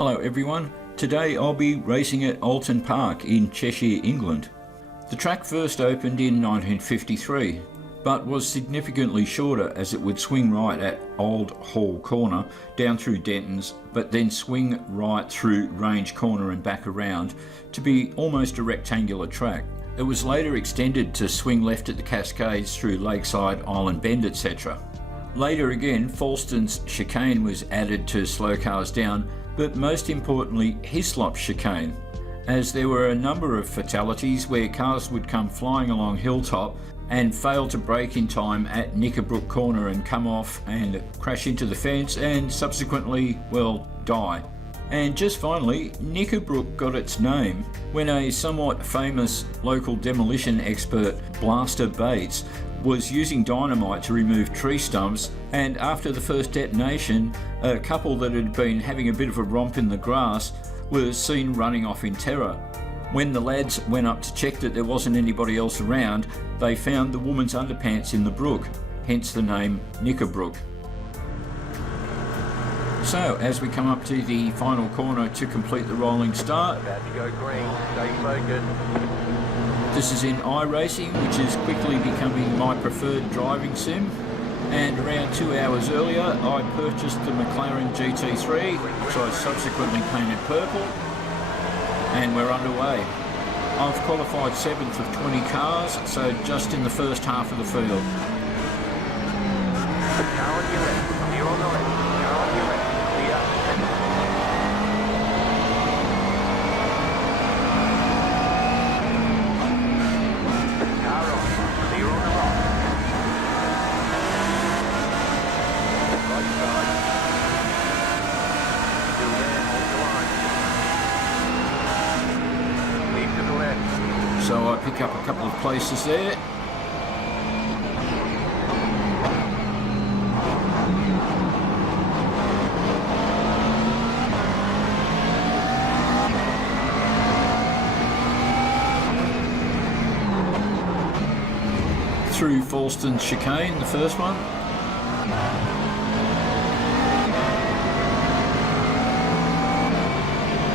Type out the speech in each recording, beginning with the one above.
Hello everyone, today I'll be racing at Oulton Park in Cheshire, England. The track first opened in 1953, but was significantly shorter as it would swing right at Old Hall Corner, down through Denton's, but then swing right through Range Corner and back around to be almost a rectangular track. It was later extended to swing left at the Cascades through Lakeside, Island Bend, etc. Later again, Falston's chicane was added to slow cars down, but most importantly Hislop's chicane, as there were a number of fatalities where cars would come flying along Hilltop and fail to brake in time at Knickerbrook Corner and come off and crash into the fence and subsequently, well, die. And just finally, Knickerbrook got its name when a somewhat famous local demolition expert, Blaster Bates, was using dynamite to remove tree stumps, and after the first detonation, a couple that had been having a bit of a romp in the grass was seen running off in terror. When the lads went up to check that there wasn't anybody else around, they found the woman's underpants in the brook, hence the name Knickerbrook. So, as we come up to the final corner to complete the rolling start, about to go green, stay focused. This is in iRacing, which is quickly becoming my preferred driving sim. And around 2 hours earlier, I purchased the McLaren GT3, which I subsequently painted purple, and we're underway. I've qualified 7th of 20 cars, so just in the first half of the field. Car on your left, clear on the left, car on your left, clear. Car on, clear on the right. Right side. Still there, hold the line. Leave to the left. So I pick up a couple of places there. Through Falston's chicane, the first one.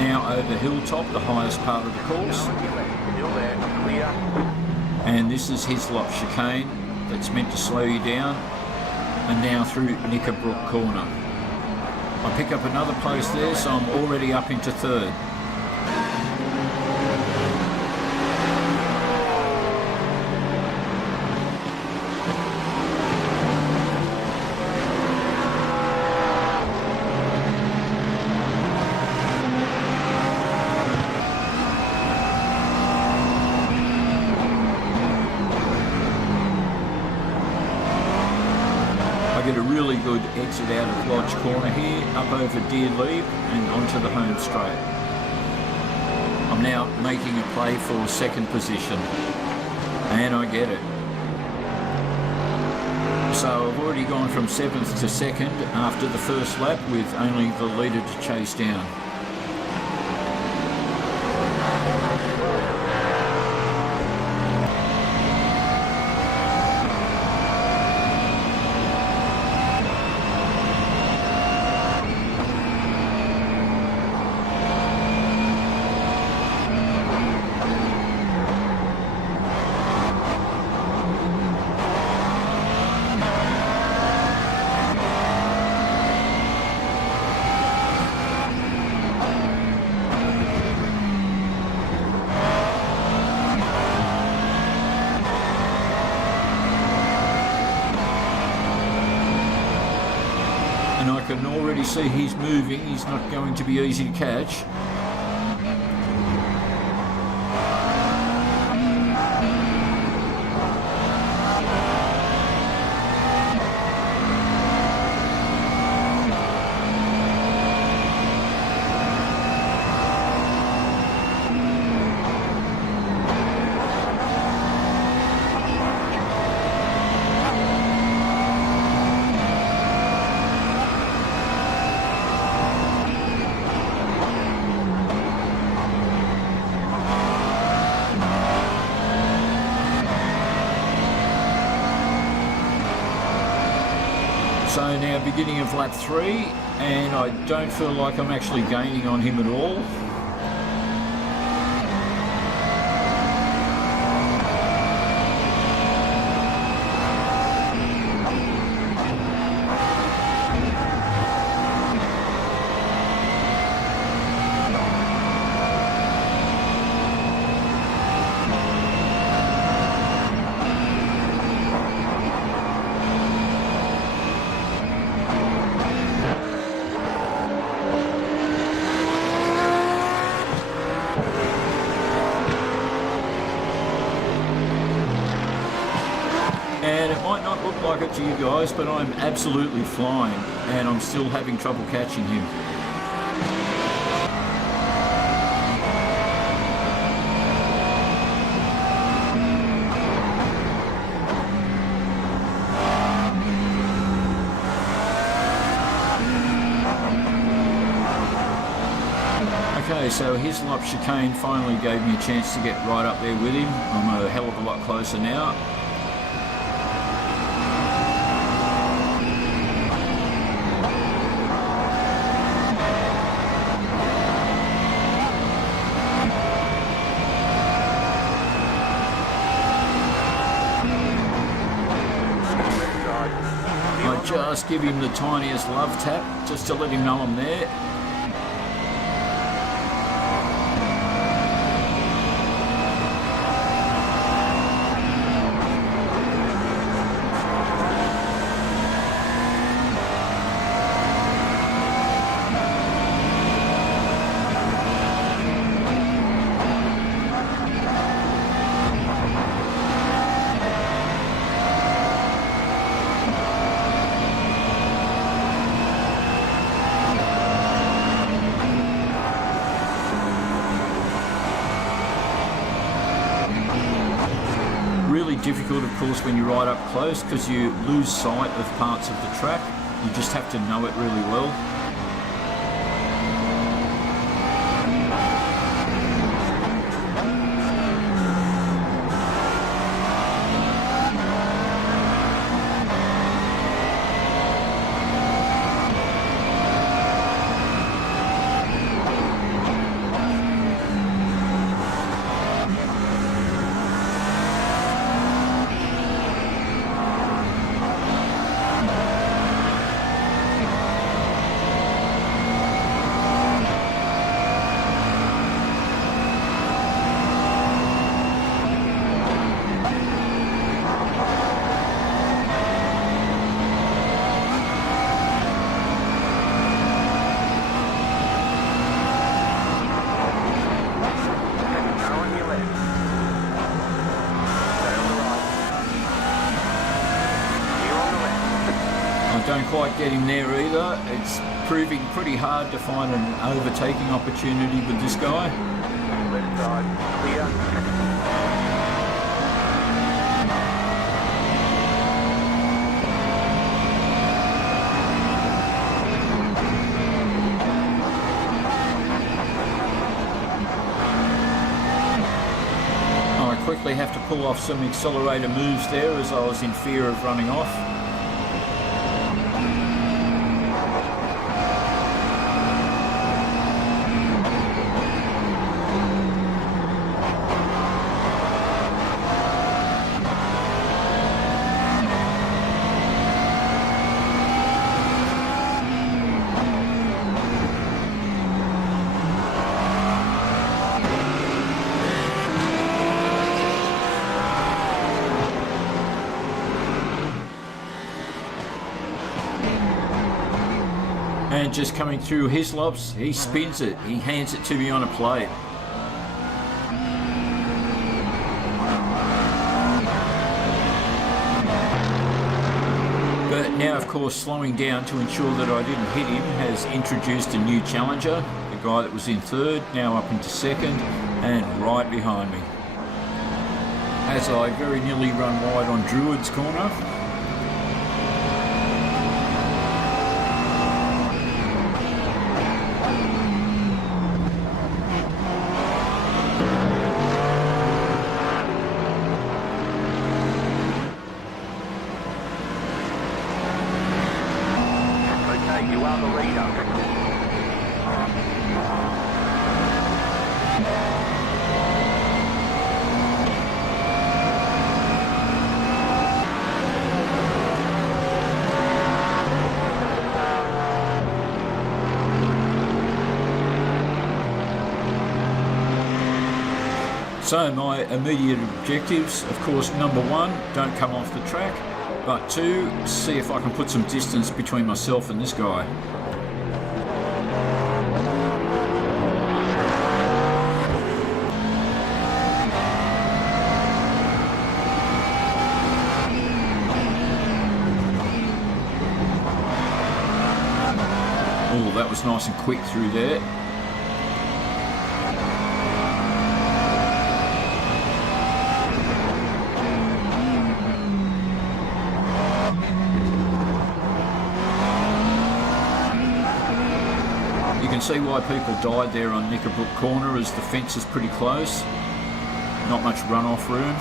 Now over Hilltop, the highest part of the course. Still there, clear. And this is Hislop's chicane that's meant to slow you down. And now through Knickerbrook Corner. I pick up another place there, so I'm already up into third. I get a really good exit out of Lodge Corner here, up over Deer Leap and onto the home straight. I'm now making a play for second position, and I get it. So I've already gone from 7th to 2nd after the first lap with only the leader to chase down. And I can already see he's moving, he's not going to be easy to catch. So now beginning of lap 3, and I don't feel like I'm actually gaining on him at all. And it might not look like it to you guys, but I'm absolutely flying, and I'm still having trouble catching him. Okay, so Hislop chicane finally gave me a chance to get right up there with him. I'm a hell of a lot closer now. Just give him the tiniest love tap, just to let him know I'm there. Really difficult, of course, when you ride up close because you lose sight of parts of the track. You just have to know it really well. Don't quite get him there either. It's proving pretty hard to find an overtaking opportunity with this guy. Left side, clear. I quickly have to pull off some accelerator moves there as I was in fear of running off. And just coming through Hislop's, he spins it, he hands it to me on a plate. But now, of course, slowing down to ensure that I didn't hit him has introduced a new challenger, the guy that was in third, now up into second, and right behind me. As I very nearly run wide on Druid's corner. You are the leader. So my immediate objectives, of course, number one, don't come off the track, but two, see if I can put some distance between myself and this guy. Oh, that was nice and quick through there. You can see why people died there on Knickerbrook Corner, as the fence is pretty close. Not much runoff room.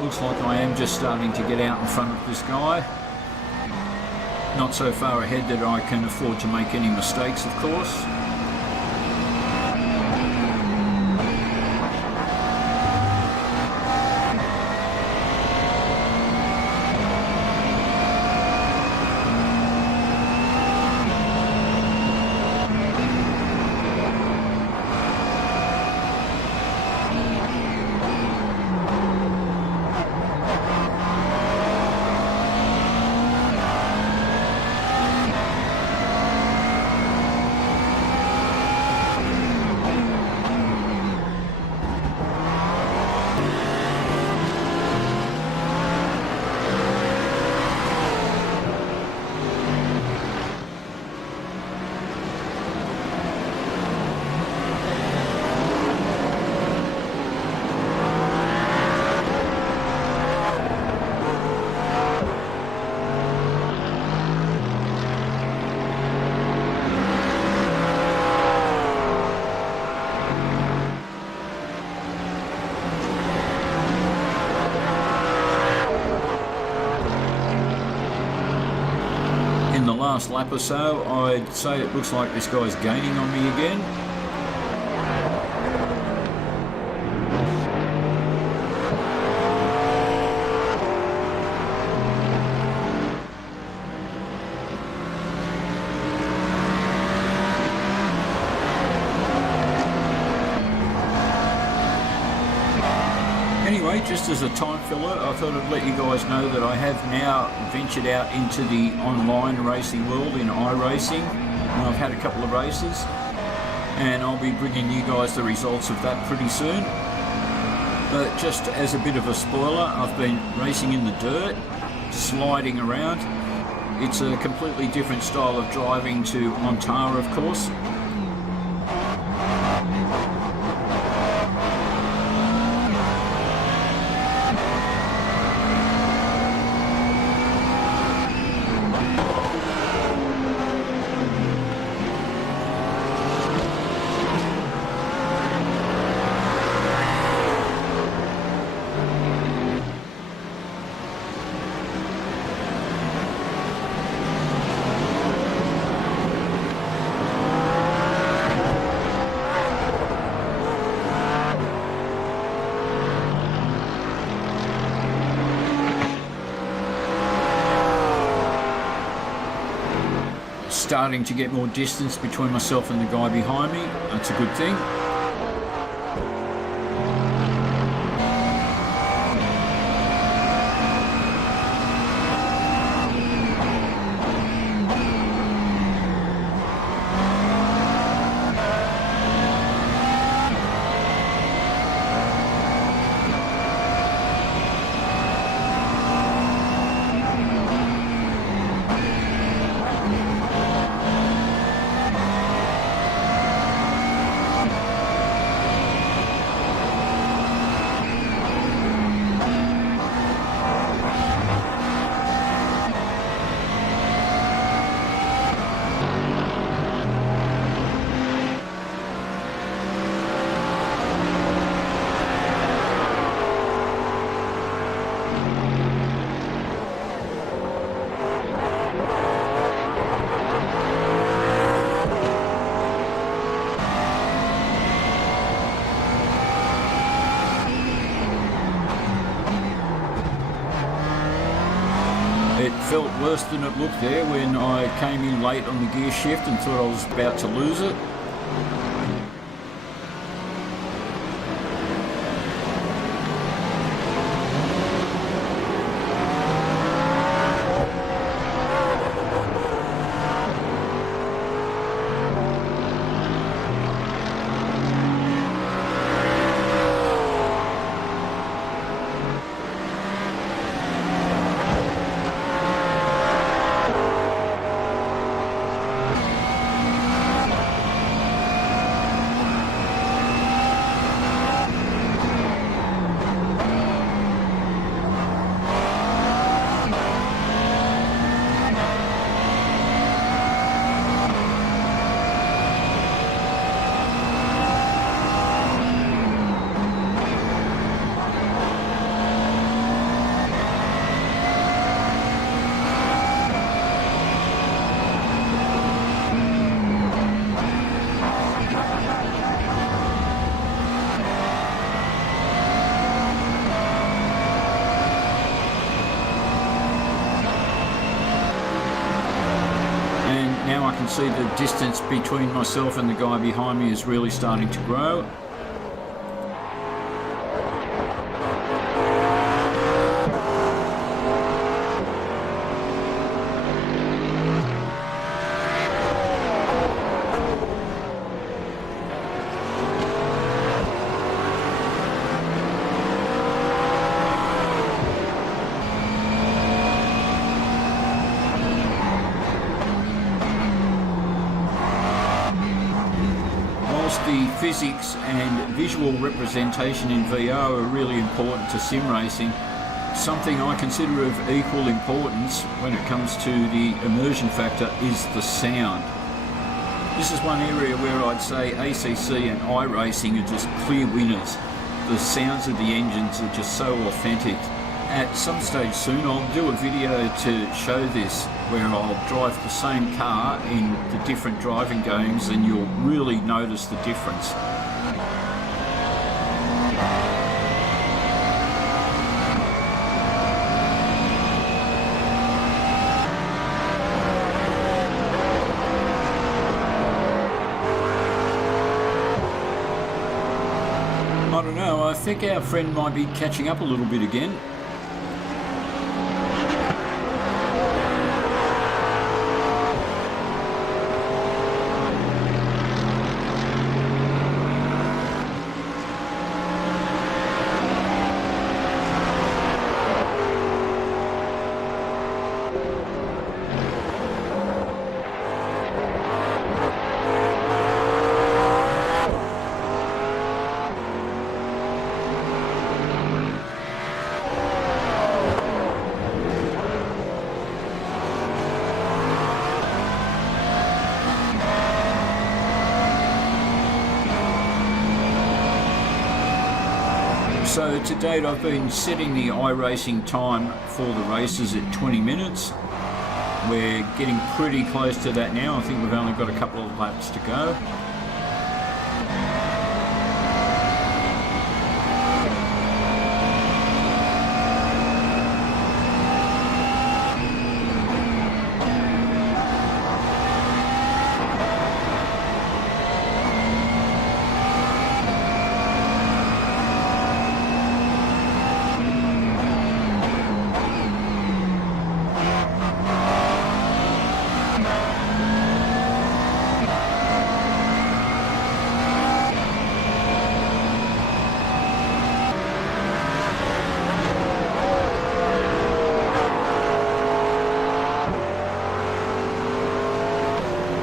Looks like I am just starting to get out in front of this guy. Not so far ahead that I can afford to make any mistakes, of course. In the last lap or so, I'd say it looks like this guy's gaining on me again. Anyway, just as a time filler, I thought I'd let you guys know that I have now ventured out into the online racing world in iRacing, and I've had a couple of races, and I'll be bringing you guys the results of that pretty soon. But just as a bit of a spoiler, I've been racing in the dirt, sliding around. It's a completely different style of driving to Montara, of course. Starting to get more distance between myself and the guy behind me. That's a good thing. It felt worse than it looked there when I came in late on the gear shift and thought I was about to lose it. Now I can see the distance between myself and the guy behind me is really starting to grow. The physics and visual representation in VR are really important to sim racing. Something I consider of equal importance when it comes to the immersion factor is the sound. This is one area where I'd say ACC and iRacing are just clear winners. The sounds of the engines are just so authentic. At some stage soon I'll do a video to show this, where I'll drive the same car in the different driving games and you'll really notice the difference. I don't know, I think our friend might be catching up a little bit again. So to date I've been setting the iRacing time for the races at 20 minutes. We're getting pretty close to that now. I think we've only got a couple of laps to go.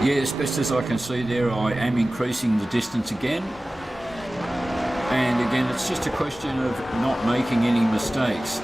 Yeah, as best as I can see there, I am increasing the distance again. And again, it's just a question of not making any mistakes.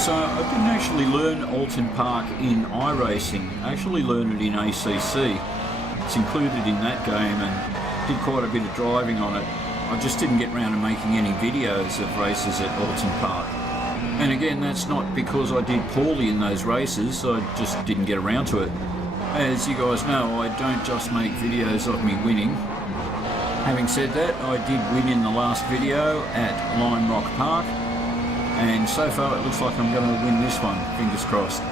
So I didn't actually learn Oulton Park in iRacing, I actually learned it in ACC. It's included in that game and did quite a bit of driving on it. I just didn't get round to making any videos of races at Oulton Park. And again, that's not because I did poorly in those races, I just didn't get around to it. As you guys know, I don't just make videos of me winning. Having said that, I did win in the last video at Lime Rock Park, and so far it looks like I'm going to win this one, fingers crossed.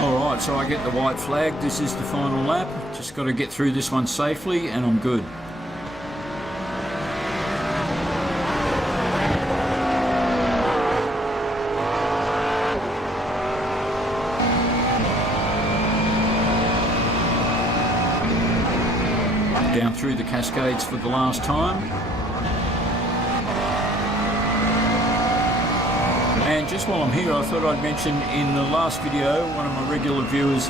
Alright, so I get the white flag. This is the final lap. Just got to get through this one safely and I'm good. Down through the Cascades for the last time. And just while I'm here, I thought I'd mention in the last video, one of my regular viewers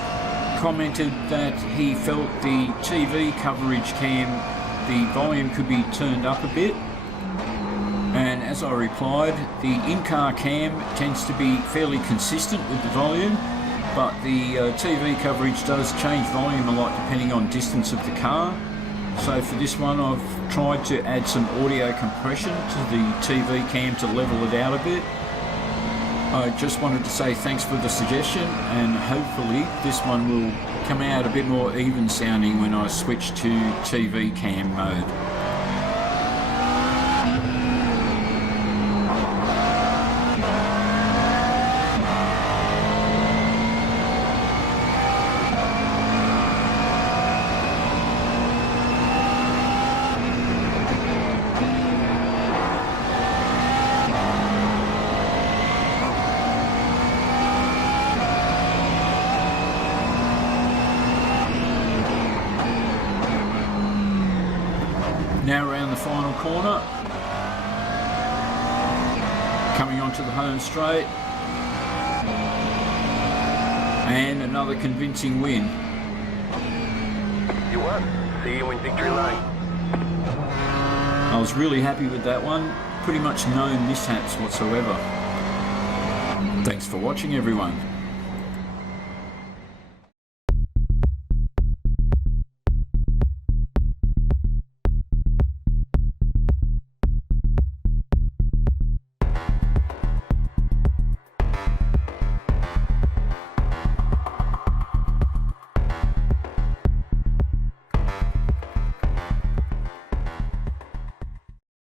commented that he felt the TV coverage cam, the volume could be turned up a bit. And as I replied, the in-car cam tends to be fairly consistent with the volume, but the TV coverage does change volume a lot depending on distance of the car. So for this one, I've tried to add some audio compression to the TV cam to level it out a bit. I just wanted to say thanks for the suggestion, and hopefully this one will come out a bit more even sounding when I switch to TV cam mode. Now around the final corner, coming onto the home straight, and another convincing win. You won. See you in victory lane. I was really happy with that one, pretty much no mishaps whatsoever. Thanks for watching everyone.